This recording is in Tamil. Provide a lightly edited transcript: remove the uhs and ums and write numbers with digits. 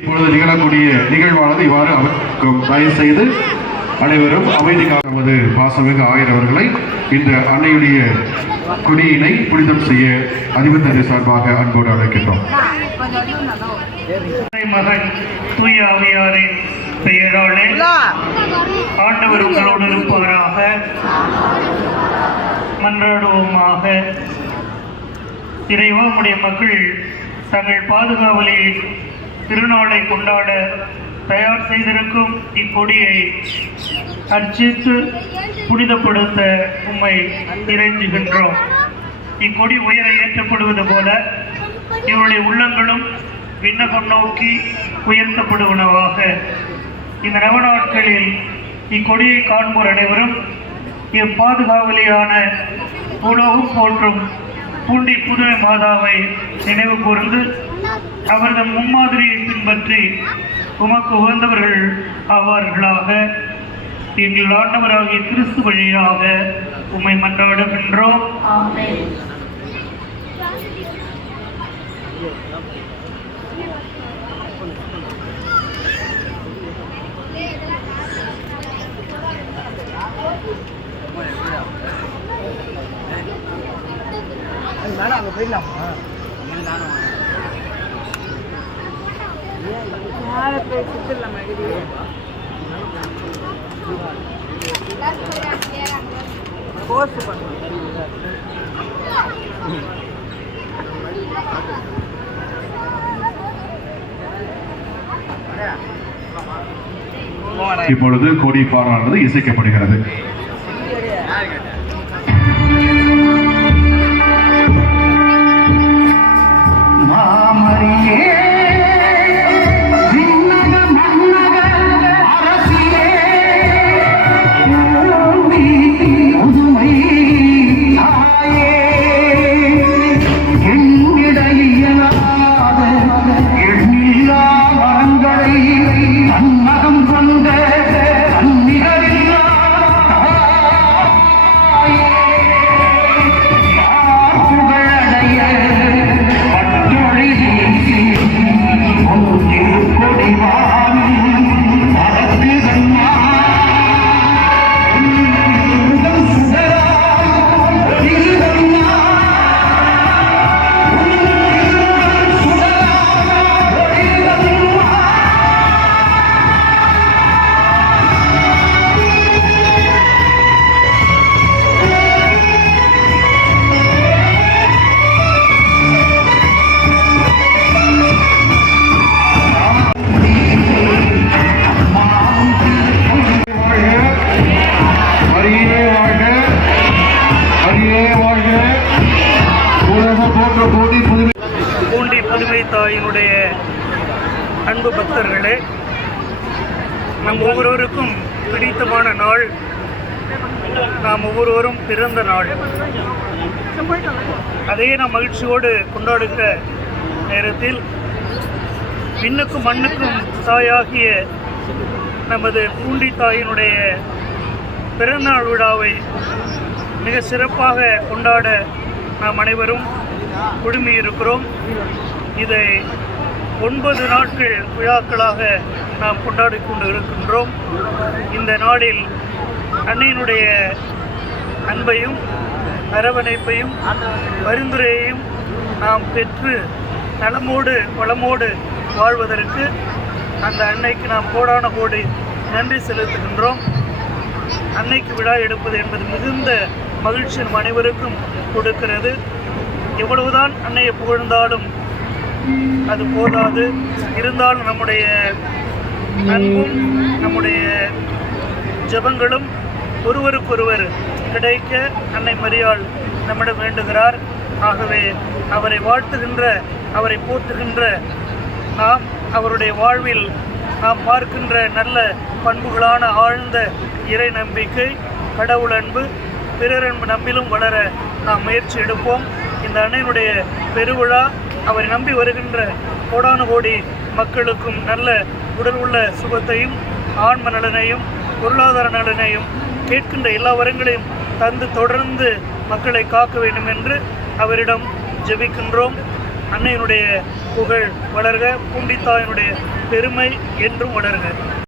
இப்பொழுது நிகழக்கூடிய நிகழ்வானது இவ்வாறு அமைக்கும். தயவு செய்து அனைவரும் அமைதிக்காக நமது பாசமிகு ஆயர் அவர்களை இந்த அன்னையுடைய கொடியினை புனிதம் செய்ய அதிபர் சார்பாக அன்போடு அழைக்கின்றோம். மகன் தூய ஆவியாரின் பெயராலே ஆண்டவர் உங்களோடு இருப்பவராக. மன்றாடுவோமாக. இறைவா, உம்முடைய மக்கள் தங்கள் பாதுகாவலில் திருநாளை கொண்டாட தயார் செய்திருக்கும் இக்கொடியை அர்ச்சித்து புனிதப்படுத்த உம்மை இறைஞ்சுகின்றோம். இக்கொடி உயர ஏற்றப்படுவது போல இவருடைய உள்ளங்களும் விண்ணகம் நோக்கி உயர்த்தப்படுவனவாக. இந்த நவநாட்களில் இக்கொடியை காண்போர் அனைவரும் இப்பாதுகாவலியான உலகம் போற்றும் பூண்டி புதுமை மாதாவை நினைவு கூர்ந்து அவரது முன்மாதிரியை பின்பற்றி உமக்கு உகந்தவர்கள் ஆவார்களாக. எங்கள் ஆண்டவராகிய கிறிஸ்து வழியாக உம்மை மன்றாடுகின்றோம். அங்கே போயிடலாமா? போய் சுற்றிடலாமா? கோர்ஸ் பண்ணுவோம். இப்பொழுது கொடி பாடலானது இசைக்கப்படுகிறது. பூண்டி புதுமை தாயினுடைய அன்பு பக்தர்களே, நம் ஒவ்வொருவருக்கும் பிடித்தமான நாள், நாம் ஒவ்வொருவரும் பிறந்த நாள். அதையே நாம் மகிழ்ச்சியோடு கொண்டாடுகிற நேரத்தில் விண்ணுக்கும் மண்ணுக்கும் தாயாகிய நமது பூண்டி தாயினுடைய பிறந்தநாள் விழாவை மிக சிறப்பாக கொண்டாட நாம் அனைவரும் குழுமியிருக்கிறோம். இதை 9 நாட்கள் விழாக்களாக நாம் கொண்டாடி கொண்டு இருக்கின்றோம். இந்த நாளில் அன்னையினுடைய அன்பையும் அரவணைப்பையும் பரிந்துரையையும் நாம் பெற்று நலமோடு வளமோடு வாழ்வதற்கு அந்த அன்னைக்கு நாம் கோடான கோடி நன்றி செலுத்துகின்றோம். அன்னைக்கு விழா எடுப்பது என்பது மிகுந்த மகிழ்ச்சி நம் அனைவருக்கும் கொடுக்கிறது. எவ்வளவுதான் அன்னையை புகழ்ந்தாலும் அது போதாது. இருந்தாலும் நம்முடைய அன்பும் நம்முடைய ஜெபங்களும் ஒருவருக்கொருவர் கிடைக்க அன்னை மரியாள் நம்மிடம் வேண்டுகிறார். ஆகவே அவரை வாழ்த்துகின்ற, அவரை போற்றுகின்ற நாம் அவருடைய வாழ்வில் நாம் பார்க்கின்ற நல்ல பண்புகளான ஆழ்ந்த இறை நம்பிக்கை, கடவுள் அன்பு, பிறரன்பு நம்மிலும் வளர நாம் முயற்சி எடுப்போம். இந்த அன்னையினுடைய பெருவிழா அவரை நம்பி வருகின்ற கோடான கோடி மக்களுக்கும் நல்ல உடல் உள்ள சுகத்தையும் ஆன்ம நலனையும் பொருளாதார நலனையும் கேட்கின்ற எல்லா வரங்களையும் தந்து தொடர்ந்து மக்களை காக்க வேண்டும் என்று அவரிடம் ஜெபிக்கின்றோம். அன்னையினுடைய புகழ் வளர்க, பூண்டித்தாயினுடைய பெருமை என்றும் வளர்க.